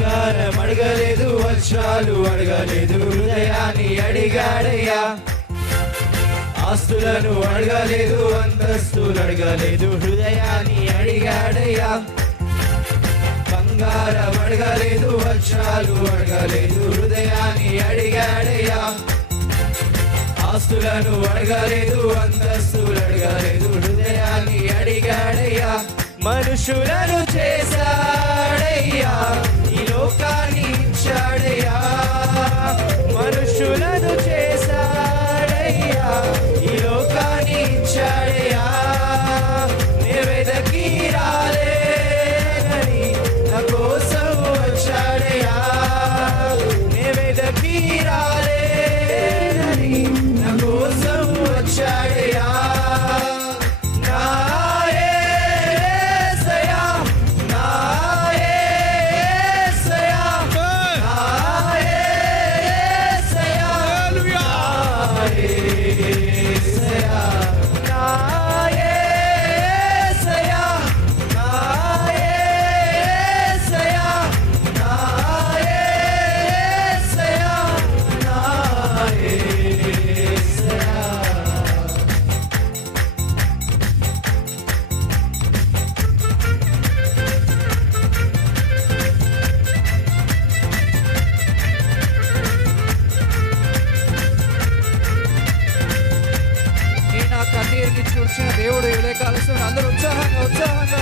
బంగారం అడగలేదు, వజ్రాలు అడగలేదు, హృదయాన్ని అడిగాడయ్యా. ఆస్తులను అడగలేదు, అంతస్తులు అడగలేదు, హృదయాన్ని అడిగాడయ్యా. బంగారం అడగలేదు, వజ్రాలు అడగలేదు, హృదయాన్ని అడిగాడయ్యా. ఆస్తులను అడగలేదు, అంతస్తులు అడగలేదు, హృదయాన్ని అడిగాడయ్యా. మనుషులను చేశాడయ్యా, ఈ లోకాన్ని ఇచ్చాడయ్యా. మనుషులను చేశాడయ్యా, ఈ లోకాన్ని ఇచ్చాడయ్యా. నే వెదకి రాలేనని నా కోసం వచ్చాడయ్యా. నే వెదకి రాలేనని నా కోసం వచ్చాడయ్యా. కన్నీరుని చూసిన దేవుడు ఇదే కాలం అందరూ ఉత్సాహంగా ఉత్సాహంగా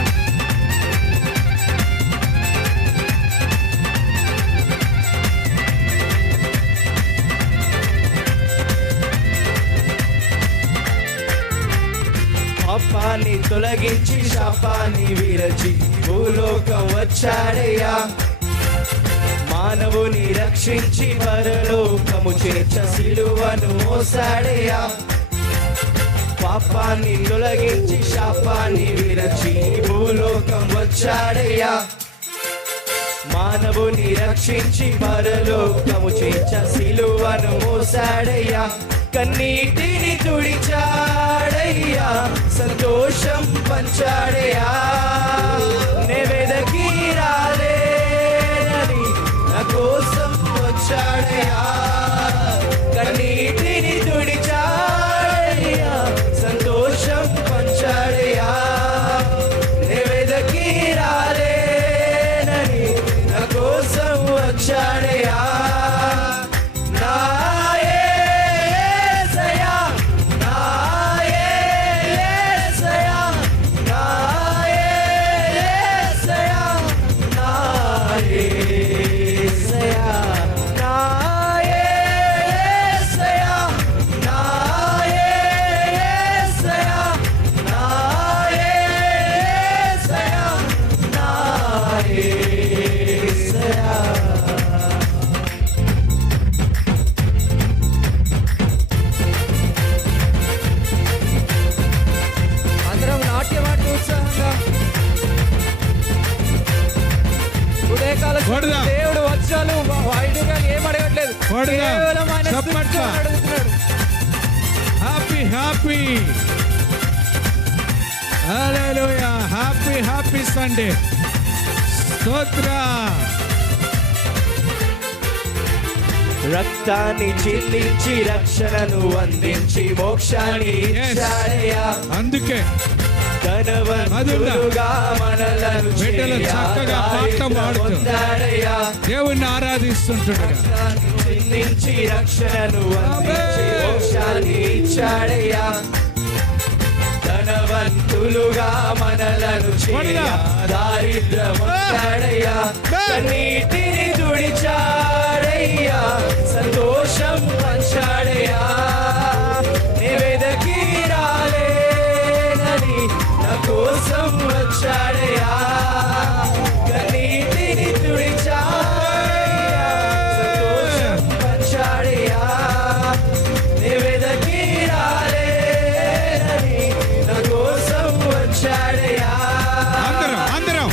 పాపాన్ని తొలగించి శాపాన్ని విరచి భూలోకం వచ్చాడయ్యా. మానవుని రక్షించి పరలోకము చేర్చ సిలువను మోసాడయ్యా. పాపాన్ని తొలగించి శాపాన్ని విరచి భూలోకం వచ్చాడయ్యా. మానవుని రక్షించి పరలోకము చేర్చ సిలువను మోసాడయ్యా. కన్నీటిని తుడిచాడయ్యా, సంతోషం పంచాడయ్యా. నే వెదకి రాలేనని నా కోసం వచ్చాడయ్యా. కన్నీటిని తుడిచాడయ్యా, సంతోషం పంచాడయ్యా. నే వెదకి రాలేనని నా కోసం వచ్చాడయ్యా. దేవుడు వచ్చాలు వైడుగా ఏం అడగట్లేదు, కేవలం ఆయన అడుగుతున్నాడు. హ్యాపీ హ్యాపీ హల్లెలూయా, హ్యాపీ హ్యాపీ సండే. స్తోత్ర. రక్తాన్ని చిందించి రక్షణను అందించి మోక్షాన్ని ఇచ్చాడయ్యా. అందుకే ధనవంతులుగా మనలను చక్కగా పాట పాడుతాడయ్యా. దేవుణ్ణి ఆరాధిస్తుంటాడు. చిందించి రక్షణను అందించి మోక్షాన్ని ఇచ్చాడయ్యా. ధనవంతులుగా మనలను దారిద్ర్యమయ్యా. కన్నీటిని తుడిచాడయ్యా, సంతోషం పంచాడయ్యా. నే వెదకి రాలేనని నా కోసం వచ్చాడయ్యా. కన్నీటిని తుడిచాడయ్యా, సంతోషం పంచాడయ్యా. నే వెదకి రాలేనని నా కోసం వచ్చాడయ్యా. అందరం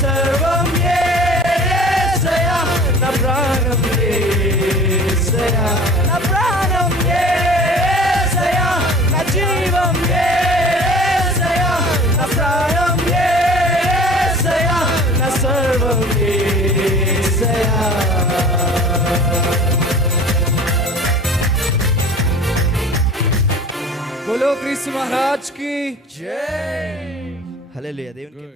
సర్వం యేసయ్యా, నా ప్రాణం యేసయ్యా, నా ప్రాణం యేసయ్యా, నా జీవం యేసయ్యా, నా ప్రాణం యేసయ్యా, నా సర్వం యేసయ్యా. बोलो क्रिस्त महाराज की జై హల్లెలూయా. దేవునికి